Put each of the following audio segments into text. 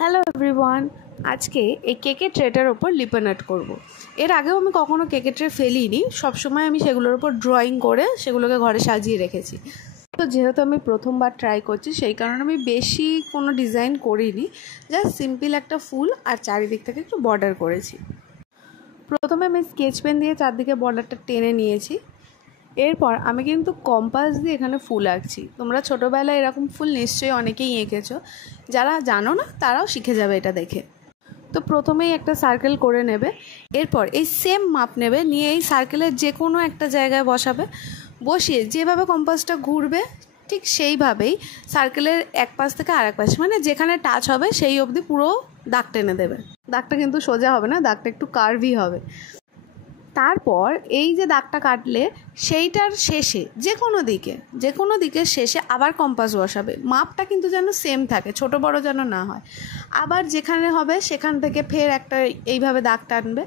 Hello everyone, আজকে এই কেকের ট্রেটার ওপর লিপন আর্ট করব। এর আগেও আমি কখনো কেকের ট্রে ফেলিনি, সবসময় আমি সেগুলোর ওপর ড্রয়িং করে সেগুলোকে ঘরে সাজিয়ে রেখেছি। তো যেহেতু আমি প্রথমবার ট্রাই করছি, সেই কারণে আমি বেশি কোনো ডিজাইন করিনি, জাস্ট সিম্পল একটা ফুল আর চারিদিক থেকে একটু বর্ডার করেছি। প্রথমে আমি স্কেচ পেন দিয়ে চারদিকে বর্ডারটা টেনে নিয়েছি। এরপর আমি কিন্তু কম্পাস দিয়ে এখানে ফুল আঁকছি। তোমরা ছোটোবেলায় এরকম ফুল নিশ্চয়ই অনেকেই এঁকেছো, যারা জানো না তারাও শিখে যাবে এটা দেখে। তো প্রথমেই একটা সার্কেল করে নেবে, এরপর এই সেম মাপ নেবে, নিয়ে এই সার্কেলের যে কোনো একটা জায়গায় বসাবে। বসিয়ে যেভাবে কম্পাসটা ঘুরবে ঠিক সেইভাবেই সার্কেলের এক পাশ থেকে আরেক পাশ, মানে যেখানে টাচ হবে সেই অবধি পুরো দাগ টেনে দেবে। দাগটা কিন্তু সোজা হবে না, দাগটা একটু কার্ভি হবে। তারপর এই যে দাগটা কাটলে সেইটার শেষে যে কোনো দিকে শেষে আবার কম্পাস বসাবে। মাপটা কিন্তু যেন সেম থাকে, ছোট বড় যেন না হয়। আবার যেখানে হবে সেখান থেকে ফের একটা এইভাবে দাগ টানবে।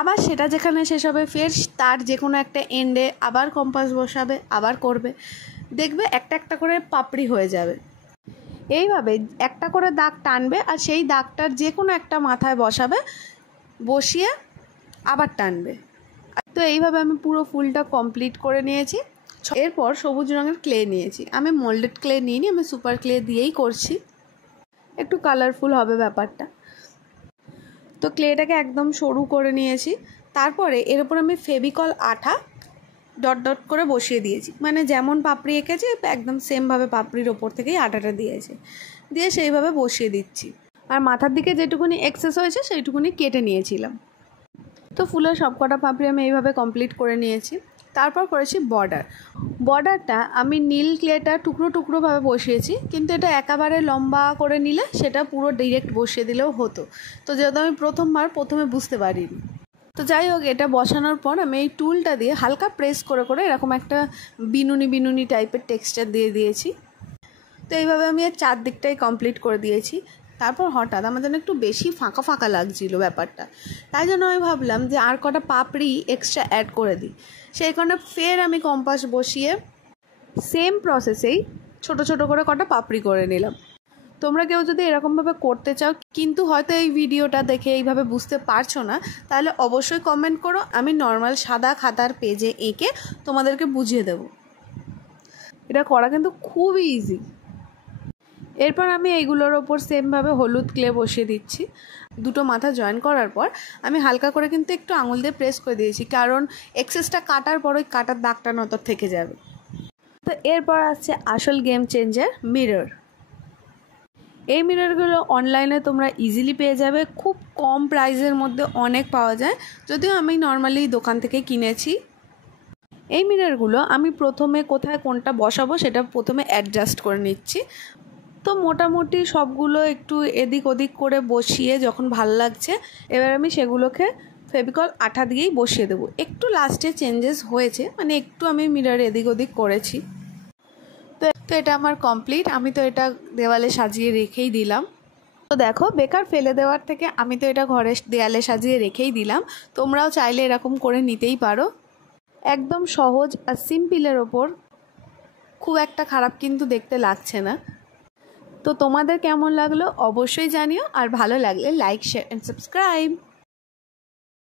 আবার সেটা যেখানে শেষ হবে ফের তার যে কোনো একটা এন্ডে আবার কম্পাস বসাবে, আবার করবে। দেখবে একটা একটা করে পাপড়ি হয়ে যাবে। এইভাবে একটা করে দাগ টানবে আর সেই দাগটার যে কোনো একটা মাথায় বসাবে, বসিয়ে আবার টানবে। তো এইভাবে আমি পুরো ফুলটা কমপ্লিট করে নিয়েছি। এরপর সবুজ রঙের ক্লে নিয়েছি। আমি মোল্ডেড ক্লে নিইনি, আমি সুপার ক্লে দিয়েই করছি, একটু কালারফুল হবে ব্যাপারটা। তো ক্লেটাকে একদম সরু করে নিয়েছি। তারপরে এর উপর আমি ফেভিকল আঠা ডট ডট করে বসিয়ে দিয়েছি, মানে যেমন পাপড়ি এঁকেছে একদম সেমভাবে পাপড়ির ওপর থেকেই আঠাটা দিয়েছে, দিয়ে সেইভাবে বসিয়ে দিচ্ছি। আর মাথার দিকে যেটুকুনি এক্সেস হয়েছে সেইটুকুনি কেটে নিয়েছিলাম। তো ফুলের সব কটা পাপড়ি আমি এইভাবে কমপ্লিট করে নিয়েছি। তারপর করেছি বর্ডারটা আমি নীল ক্লেটা টুকরো টুকরোভাবে বসিয়েছি, কিন্তু এটা একেবারে লম্বা করে নিলে সেটা পুরো ডিরেক্ট বসিয়ে দিলেও হতো। তো যেহেতু আমি প্রথমে বুঝতে পারিনি, তো যাই হোক, এটা বসানোর পর আমি এই টুলটা দিয়ে হালকা প্রেস করে করে এরকম একটা বিনুনি টাইপের টেক্সচার দিয়ে দিয়েছি। তো এইভাবে আমি এর চারদিকটাই কমপ্লিট করে দিয়েছি। তারপর হঠাৎ আমার যেন একটু বেশি ফাঁকা ফাঁকা লাগছিল ব্যাপারটা, তাই জন্য আমি ভাবলাম যে আর কটা পাপড়ি এক্সট্রা অ্যাড করে দিই। সেই কারণে ফের আমি কম্পাস বসিয়ে সেম প্রসেসেই ছোট ছোট করে কটা পাপড়ি করে নিলাম। তোমরা কেউ যদি এরকমভাবে করতে চাও, কিন্তু হয়তো এই ভিডিওটা দেখে এইভাবে বুঝতে পারছো না, তাহলে অবশ্যই কমেন্ট করো, আমি নর্মাল সাদা খাতার পেজে এঁকে তোমাদেরকে বুঝিয়ে দেবো। এটা করা কিন্তু খুবই ইজি। এরপর আমি এইগুলোর ওপর সেমভাবে হলুদ ক্লে বসিয়ে দিচ্ছি। দুটো মাথা জয়েন করার পর আমি হালকা করে কিন্তু একটু আঙুল দিয়ে প্রেস করে দিয়েছি, কারণ এক্সেসটা কাটার পর ওই কাটার দাগটা নতর থেকে যাবে। তো এরপর আসছে আসল গেম চেঞ্জার, মিরর। এই মিররগুলো অনলাইনে তোমরা ইজিলি পেয়ে যাবে, খুব কম প্রাইসের মধ্যে অনেক পাওয়া যায়, যদিও আমি নর্মালি দোকান থেকে কিনেছি। এই মিররগুলো আমি প্রথমে কোথায় কোনটা বসাবো সেটা প্রথমে অ্যাডজাস্ট করে নিচ্ছি। তো মোটামুটি সবগুলো একটু এদিক ওদিক করে বসিয়ে যখন ভালো লাগছে, এবার আমি সেগুলোকে ফেভিকল আঠা দিয়েই বসিয়ে দেবো। একটু লাস্টে চেঞ্জেস হয়েছে, মানে একটু আমি মিরর এদিক ওদিক করেছি। তো এটা আমার কমপ্লিট। আমি তো এটা দেওয়ালে সাজিয়ে রেখেই দিলাম। তো দেখো, বেকার ফেলে দেওয়ার থেকে আমি তো এটা ঘরে দেয়ালে সাজিয়ে রেখেই দিলাম। তোমরাও চাইলে এরকম করে নিতেই পারো। একদম সহজ আর সিম্পলের ওপর, খুব একটা খারাপ কিন্তু দেখতে লাগছে না। তো তোমাদের কেমন লাগলো অবশ্যই জানিও, আর ভালো লাগলে লাইক, শেয়ার অ্যান্ড সাবস্ক্রাইব।